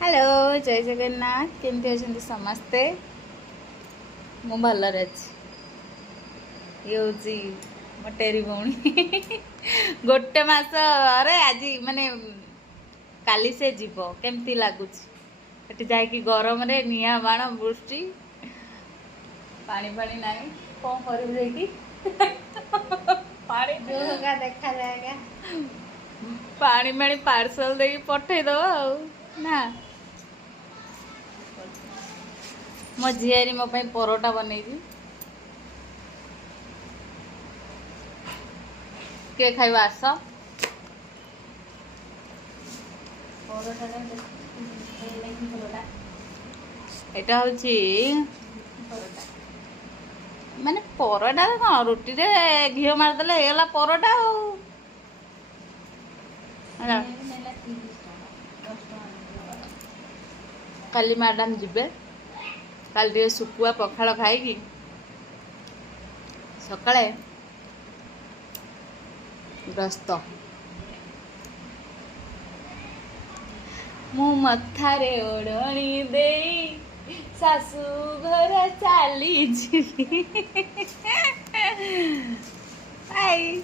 hello जय जगन्नाथ केमती अच्छा समस्ते मु भलरे अच्छी ये हूँ मो टेरी भौणी गोटे मास अरे आज माने काली से जीव केमती लगुच जाकि गरम रे निया बाण वृष्टि पानी पानी नहीं कौन कर पानी देखा जाएगा पानी मानी पार्सल दे पठे दो ना मो झीआरी मो ପାଇଁ परोटा बनेइबी के खाइबा आस एटा होची माने परोटा कौन रोटी रे घी मार देले हेला परोटा काली मैडम जीवे काल टे सुकुआ पखाड़ खाई सकाळे ग्रस्त मु मथारे ओढ़णी दे सासू घर चली आई